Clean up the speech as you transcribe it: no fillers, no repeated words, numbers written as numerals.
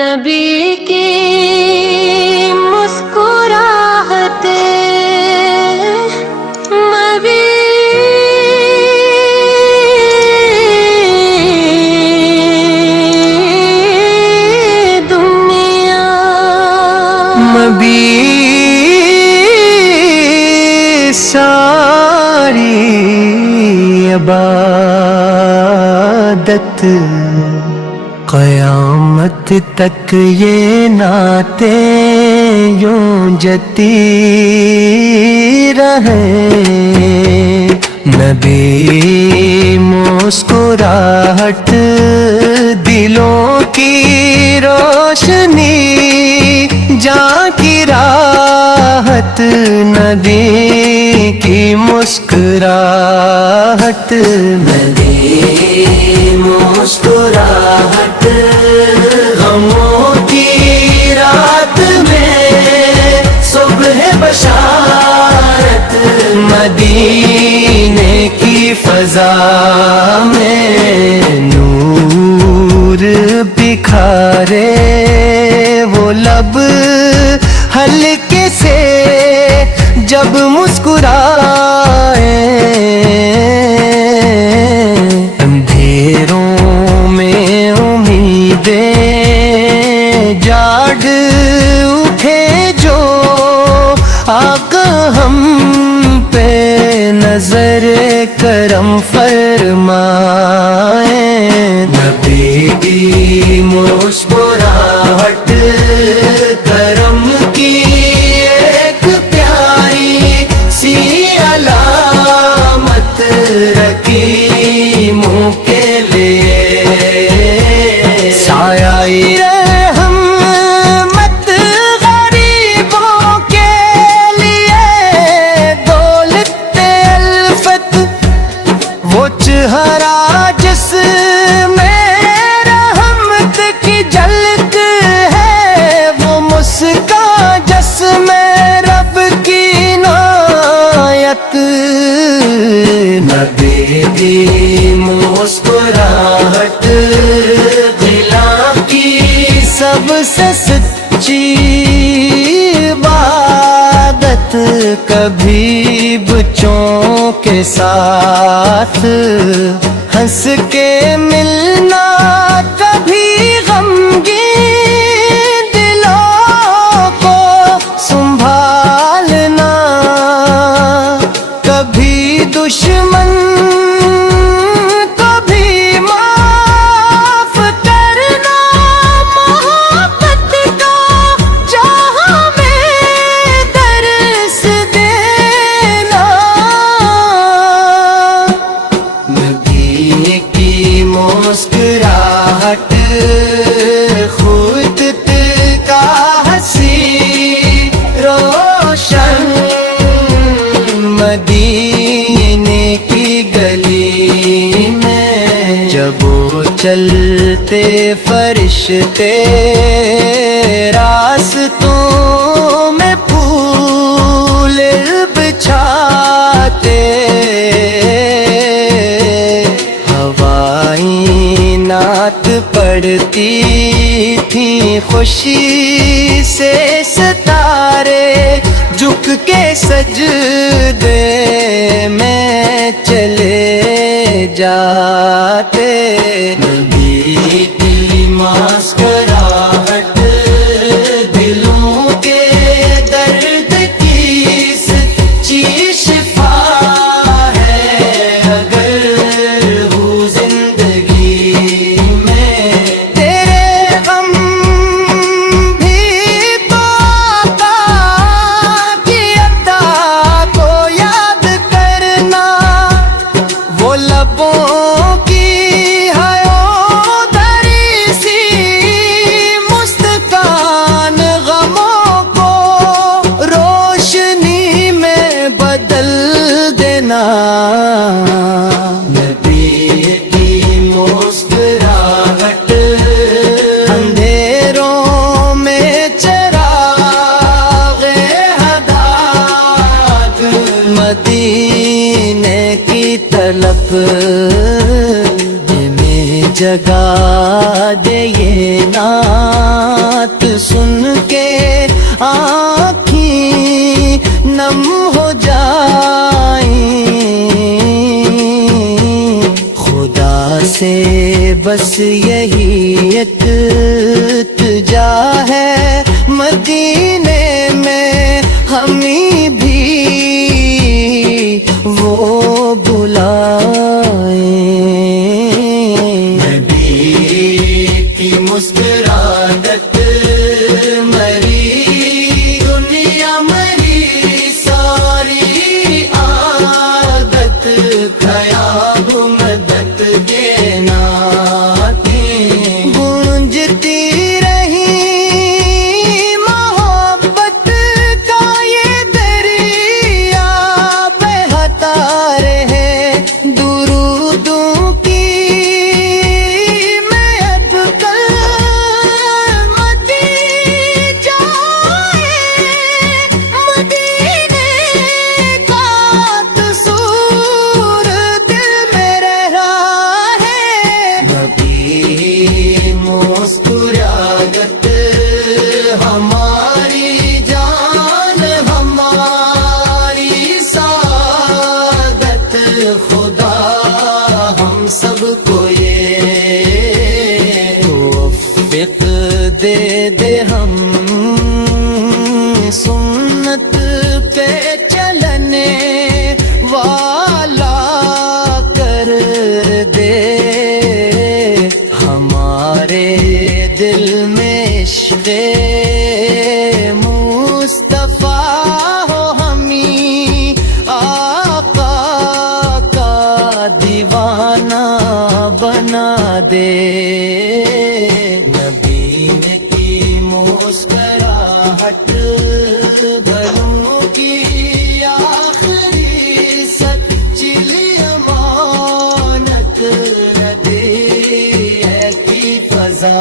نبی کی مسکراہٹ مبی دنیا مبی ساری عبادت قیامت تک یہ ناتے یوں جتی رہیں نبی مسکراہٹ دلوں کی روشنی جاں کی راحت نبی کی مسکراہٹ نبی مسکراہٹ غموں کی رات میں صبح بشارت مدینے کی فضا میں نور بکھارے وہ لب ہلکے سے جب مسکرائے اندھیروں میں امیدیں جاگ اٹھے جو آقا ہم پہ نظر کرم فرمائے نبی کی مسکراہٹ کرم کی ایک پیاری سی علامت رکھی منہ کے لیے سایہ رحمت غریبوں کے لیے دولت الفت وہ چہرہ جس میں رحمت کی جھلک ہے وہ مسکان جس میں رب کی عنایت نبی کی مسکراہٹ دلوں کی سب سے سچی عبادت کبھی بچوں کے ساتھ ہنس کے ملنا کبھی غمگین دلوں کو سنبھالنا کبھی دشمن کبھی معاف کرنا محبت کا جہاں میں درس دینا نبی کی مسکراہٹ خود کا ہنسی روشن مدینے کی گلی میں جب وہ چلتے فرشتے راستوں میں پھول بچھاتے ہوائیں نعت پڑھتی تھیں خوشی سے ستارے جھک کے سجدے میں چلے جاتے نبی کی مسکراہٹ دلوں کے درد کی سچی شفا ہے اگر ہو زندگی میں تیرے غم بھی تو آقا کی عطا کو یاد کرنا وہ لبوں کی دری سی مستکان غموں کو روشنی میں بدل دینا نبی کی مسکراہٹ اندھیروں میں چراغ ہدایت مدینے کی طلب میں جگا دے یہ نام نعت سن کے آنکھیں نم ہو جائیں، خدا سے بس یہی ایک التجا ہے، مدینے میں ہمیں بھی وہ بلائیں۔ نبی کی مسکراہٹ مری دنیا مری ساری عادت، خیاب مدد کے نعتیں گونجتی رہی، محبت کا یہ دریا بہتا رہے، درودوں کی مہک کل مٹی جائے، مدینے کا تصور دل میں رہا ہے۔ نبی مسکراہٹ ہماری جان ہماری سعادت، خدا ہم سب کو یہ توفیق دے دے، ہم سنت پہ چلنے والا کر دے، ہمارے دل میں عشق مصطفیٰ ہو، ہمیں آقا کا دیوانہ بنا دے۔ نبی کی مسکراہٹ بھلوں کی آخری سچی امانت، ردی ہے کی فضا